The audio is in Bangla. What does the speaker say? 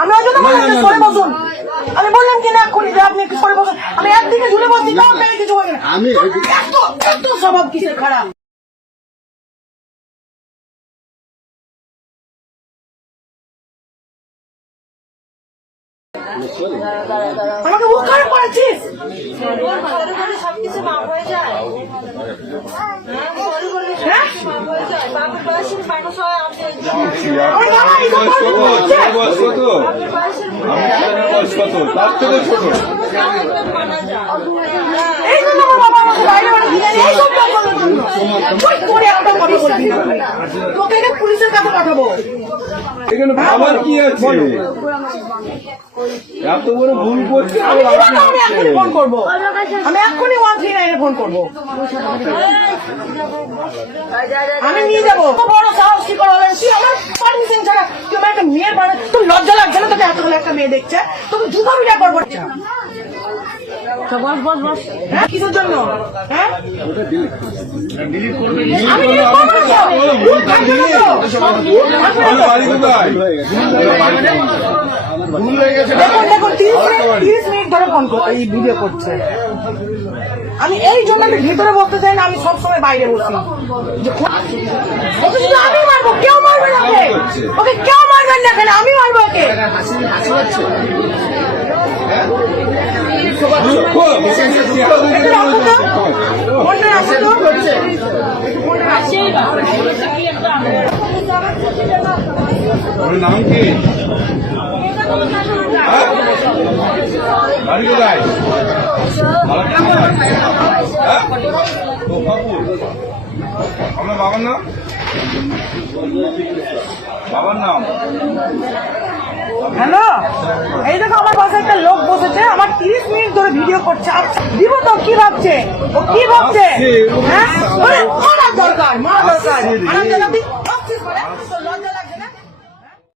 আমি ওই জন্য বললাম যে সরে বসুন। আমি বললাম কি না এক্ষুনি যে আপনি একটু সরে বসুন। আমি একদিকে ঝুলে বসছি তাও আপনাকে কিছু বলি না। এত স্বভাব কিসের খারাপ? আমাকে মুখ খারাপ করেছিস। পুলিশের কাছে পাঠাবো। এখানে খাবার কি আছে? এত বড় ভুল করছে। আমি এখনই ফোন করবো। আমি এখনই 139 ফোন করবো। আমি নিয়ে যাবো। বড় সাহস কি করে হলেন? তুই আমার পারমিশন ছাড়া তুই আমার একটা মেয়ের বাড়ি, তোর লজ্জা লাগছে না? তোকে এতগুলো একটা মেয়ে দেখছে, তোকে জুতা বিটা করবো। বস বস বস। হ্যাঁ কিসের জন্য? হ্যাঁ আমি ডিলিট করবো দেখুন 30 মিনিট ধরে ফোন এই ভিডিও করছে। আমি এই জন্য আমি ভিতরে বসতে চাই না, আমি সবসময় বাইরে বসি। আমি মারবো, কেউ মারবে না ওকে। ওকে কেউ মারবেন না, কেন আমি মারবো ওকে। নাম কি? বাড়ি কোথায়? আমার বাবার নাম? বাবার নাম? হ্যালো, এই দেখো আমার পাশে একটা লোক বসেছে, আমার 30 মিনিট ধরে ভিডিও করছে। আচ্ছা দিব তো? কি ভাবছে ও? কি ভাবছে? হ্যাঁ মারা দরকার, মারা দরকার।